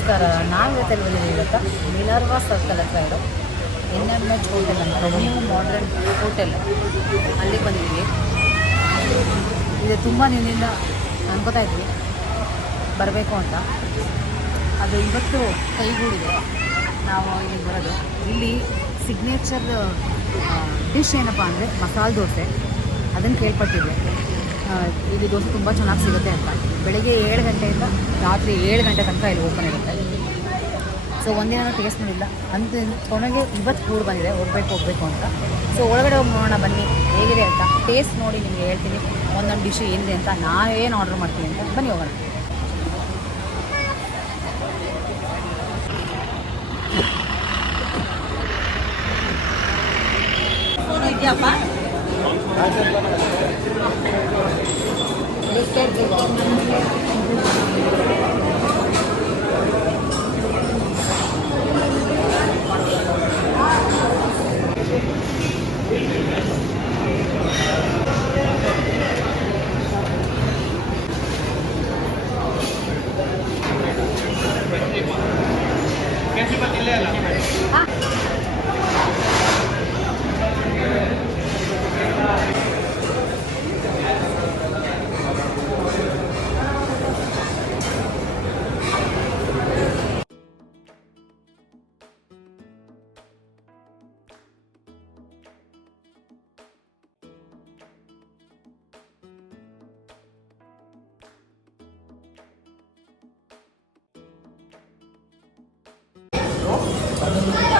ನಮಸ್ಕಾರ. ನಾವು ಬಂದಿದ್ದೀವಿ ಇವತ್ತು. ಮಿಲರ್ವಾ ಸರ್ಕಲ್ ಹತ್ರ ಇರೋ ಎನ್ ಎಂ ಎಚ್ ಹೋಟೆಲ್ ಅಂತ. ನ್ಯೂ ಮಾಡ್ರನ್ ಹೋಟೆಲ್ ಅಲ್ಲಿಗೆ ಬಂದಿದ್ದೀವಿ. ಇದು ತುಂಬ ನಿನ್ನಿಂದ ಅನ್ಕೋತಾ ಇದ್ವಿ ಬರಬೇಕು ಅಂತ. ಅದು ಇವತ್ತು ಕೈಗೂಡಿದೆ. ನಾವು ಇಲ್ಲಿ ಬರೋದು. ಇಲ್ಲಿ ಸಿಗ್ನೇಚರ್ ಡಿಶ್ ಏನಪ್ಪ ಅಂದರೆ ಮಸಾಲೆ ದೋಸೆ. ಅದನ್ನು ಕೇಳ್ಪಟ್ಟಿದ್ದೆ. ಇಲ್ಲಿ ದೋಸೆ ತುಂಬ ಚೆನ್ನಾಗಿ ಸಿಗುತ್ತೆ ಅಂತ. ಬೆಳಗ್ಗೆ ಏಳು ಗಂಟೆಯಿಂದ ರಾತ್ರಿ ಏಳು ಗಂಟೆ ತನಕ ಇಲ್ಲಿ ಓಪನ್ ಇರುತ್ತೆ. ಸೊ ಒಂದಿನ ಟೇಸ್ಟ್ ಮಾಡಿಲ್ಲ ಅಂತ ಕೊನೆಗೆ ಇವತ್ತು ಕೂಡ ಬಂದಿದೆ, ಹೋಗ್ಬೇಕು, ಹೋಗಬೇಕು ಅಂತ. ಸೊ ಒಳಗಡೆ ಹೋಗಿ ನೋಡೋಣ, ಬನ್ನಿ. ಹೇಗಿದೆ ಅಂತ. ಟೇಸ್ಟ್ ನೋಡಿ ನಿಮಗೆ ಹೇಳ್ತೀನಿ. ಒಂದೊಂದು ಡಿಶ್ ಏನಿದೆ ಅಂತ ನಾವೇನು ಆರ್ಡರ್ ಮಾಡ್ತೀನಿ ಅಂತ ಬನ್ನಿ ಹೋಗೋಣ. ಇದೆಯಪ್ಪ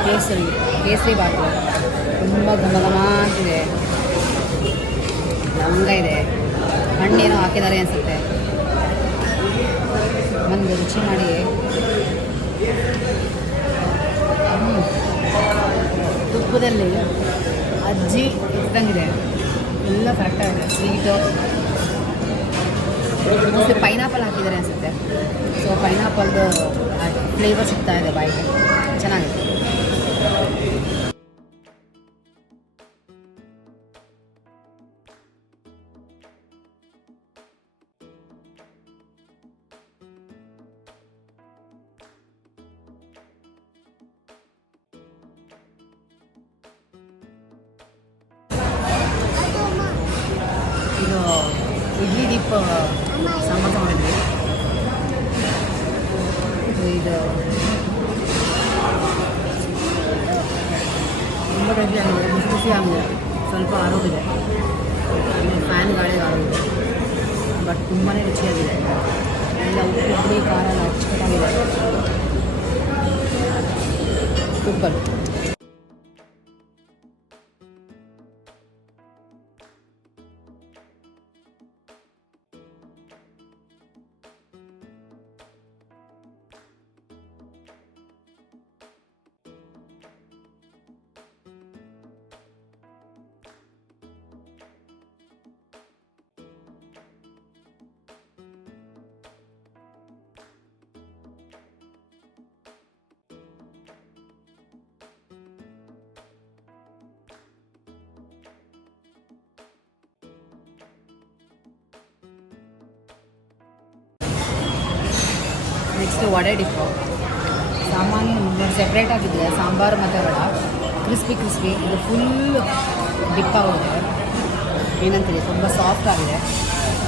ಕೇಸರಿ ಕೇಸರಿ ಬಾತು. ತುಂಬ ಘಮ ಘಮ ಅಂತಿದೆ ಲವಂಗ ಇದೆ. ಹಣ್ಣೇನೋ ಹಾಕಿದ್ದಾರೆ ಅನಿಸುತ್ತೆ. ಒಂದು ರುಚಿ ಮಾಡಿ. ತುಪ್ಪದಲ್ಲಿ ಅಜ್ಜಿ ಇದ್ದಂಗಿದೆ ಎಲ್ಲ ಕರೆಕ್ಟಾಗಿದೆ ಸ್ವೀಟು ಮತ್ತು ಪೈನಾಪಲ್ ಹಾಕಿದ್ದಾರೆ ಅನಿಸುತ್ತೆ. ಸೊ ಪೈನಾಪಲ್ದು ಫ್ಲೇವರ್ ಸಿಗ್ತಾ ಇದೆ ಬಾಯಿಗೆ. ಚೆನ್ನಾಗಿದೆ. ಇದು ಇಡ್ಲಿ ದೀಪ ಸಾಂಬಾರು ಮಾಡಿದ್ವಿ ಇದು ತುಂಬ ಟೇಸ್ಟಿ ಆಗಿದೆ ಬಿಸಿ ಬಿಸಿ ಆಗಿದೆ ಸ್ವಲ್ಪ ಆರೋಗಿದೆ ಫ್ಯಾನ್ ಗಾಳಿ ಆರೋಗಿದೆ ಬಟ್ ತುಂಬಾ ರುಚಿಯಾಗಿದೆ ಎಲ್ಲ ಉಪ್ಪು ಹುಳಿ ಖಾರ ಎಲ್ಲ ಅಚ್ಚುಕಟ್ಟಾಗಿದೆ ಸೂಪರ್ ನೆಕ್ಸ್ಟ್ ವಡೆ ಡಿಪ್ಪು ಸಾಮಾನ್ಯ ಸೆಪ್ರೇಟ್ ಆಗಿದೆ ಸಾಂಬಾರು ಮತ್ತು ವಡ. ಕ್ರಿಸ್ಪಿ ಕ್ರಿಸ್ಪಿ ಇದು ಫುಲ್ ಡಿಪ್ ಆಗೋಗಿದೆ ಏನಂತೀರಿ? ತುಂಬ ಸಾಫ್ಟ್ ಆಗಿದೆ.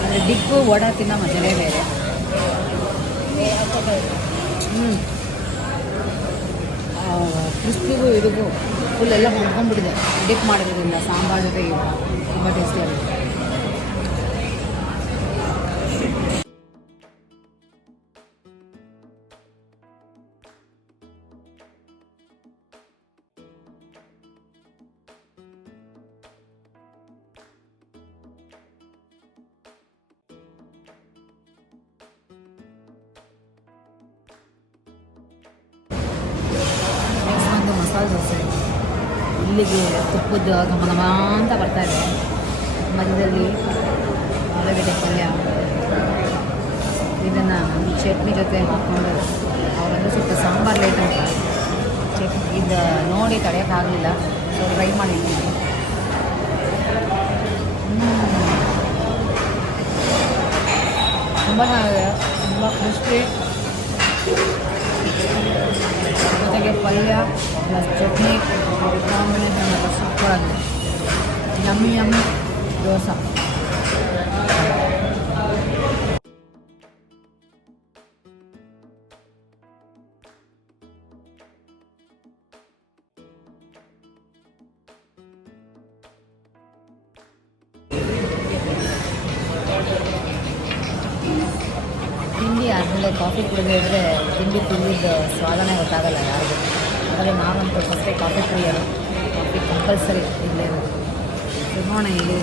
ಅಂದರೆ ಡಿಪ್ಪು ವಡ ತಿನ್ನೋ ಮಜಲೇ ಬೇರೆ. ಕ್ರಿಸ್ಪಿಗೂ ಇದಕ್ಕೂ ಫುಲ್ ಎಲ್ಲ ಹೊಂದ್ಕೊಂಡ್ಬಿಟ್ಟಿದೆ. ಡಿಪ್ ಮಾಡಿರೋದ್ರಿಂದ ಸಾಂಬಾರು ಜೊತೆ ತುಂಬ ಟೇಸ್ಟಿ ಟೇಸ್ಟಿಯಾಗಿದೆ ಇಲ್ಲಿಗೆ ತುಪ್ಪದ ಗಮನ ಅಂತ ಬರ್ತಾ ಇದೆ. ಮಧ್ಯದಲ್ಲಿ ಆಲೂಗಡ್ಡೆ ಪಲ್ಯ. ಇದನ್ನು ಚಟ್ನಿ ಜೊತೆ ಹಾಕ್ಕೊಂಡು ಅವರನ್ನು ಸ್ವಲ್ಪ ಸಾಂಬಾರು ಲೇಟ್ ಅಂತ ಚಟ್ನಿ ಇದು ನೋಡಿ ತಡೆಯೋಕ್ಕಾಗಲಿಲ್ಲ. ಸೊ ಟ್ರೈ ಮಾಡಿದ್ದೀನಿ ತುಂಬ ತುಂಬ ಕ್ರಿಸ್ಪಿ ಜೊತೆಗೆ ಪಲ್ಯ ಪ್ಲಸ್ ಚಟ್ನಿ. ತಿಂಡಿ ಆದಮೇಲೆ ಕಾಫಿ ಕುಡಿದೇ ಇದ್ದರೆ ತಿಂಡಿ ಕುಡಿದಿದ್ದ ಸ್ವಾದನೇ ಗೊತ್ತಾಗಲ್ಲ ಯಾರಿಗೂ ಆದರೆ ನಾವಂತೂ ಫಸ್ಟೇ ಕಾಫಿ ಕುಡಿಯೋದು ಕಾಫಿ ಕಂಪಲ್ಸರಿ ಇಲ್ಲೇ ನೋಡೋಣ ಇಲ್ಲಿ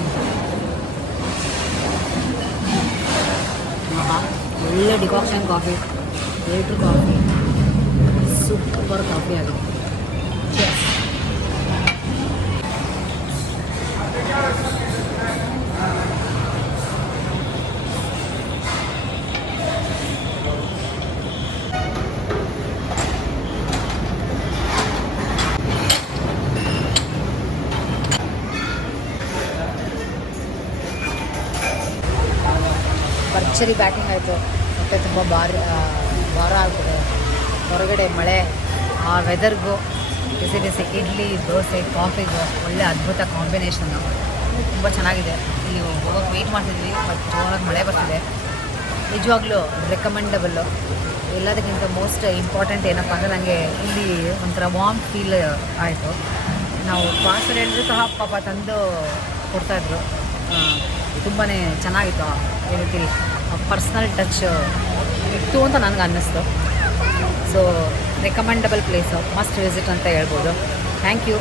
ಆಹಾ, ಒಳ್ಳೆ decoction coffee filter coffee super coffee ಆಗಿದೆ ಭರ್ಜರಿ ಬ್ಯಾಟಿಂಗ್ ಆಯಿತು. ಮತ್ತೆ ತುಂಬ ಭಾರ ಭಾರ ಆಗ್ತದೆ. ಹೊರಗಡೆ ಮಳೆ, ಆ ವೆದರ್ಗೂ ಬಿಸಿ ಬಿಸಿ ಇಡ್ಲಿ, ದೋಸೆ, ಕಾಫಿಗೂ, ಒಳ್ಳೆ ಅದ್ಭುತ ಕಾಂಬಿನೇಷನ್ನು ತುಂಬ ಚೆನ್ನಾಗಿದೆ. ಇಲ್ಲಿ ಹೋಗೋಕ್ಕೆ ವೆಯ್ಟ್ ಮಾಡ್ತಿದ್ವಿ, ಬಟ್ ಜೋರಾಗಿ ಮಳೆ ಬರ್ತಿದೆ. ನಿಜವಾಗ್ಲೂ ರೆಕಮೆಂಡಬಲ್ಲು ಎಲ್ಲದಕ್ಕಿಂತ ಮೋಸ್ಟ್ ಇಂಪಾರ್ಟೆಂಟ್ ಏನಪ್ಪ ಅಂದರೆ ನನಗೆ ಇಲ್ಲಿ ಒಂಥರ ವಾಮ್ ಫೀಲ್ ಆಯಿತು. ನಾವು ಪಾರ್ಸಲ್ ಹೇಳಿದ್ರು ಸಹ ಪಾಪ ತಂದು ಕೊಡ್ತಾಯಿದ್ರು ತುಂಬಾ ಚೆನ್ನಾಗಿತ್ತು ಹೇಳ್ತೀವಿ ಪರ್ಸ್ನಲ್ ಟಚ್ ಇತ್ತು ಅಂತ ನನಗೆ ಅನ್ನಿಸ್ತು. So recommendable place must visit ಅಂತ ಹೇಳ್ಬೋದು. Thank you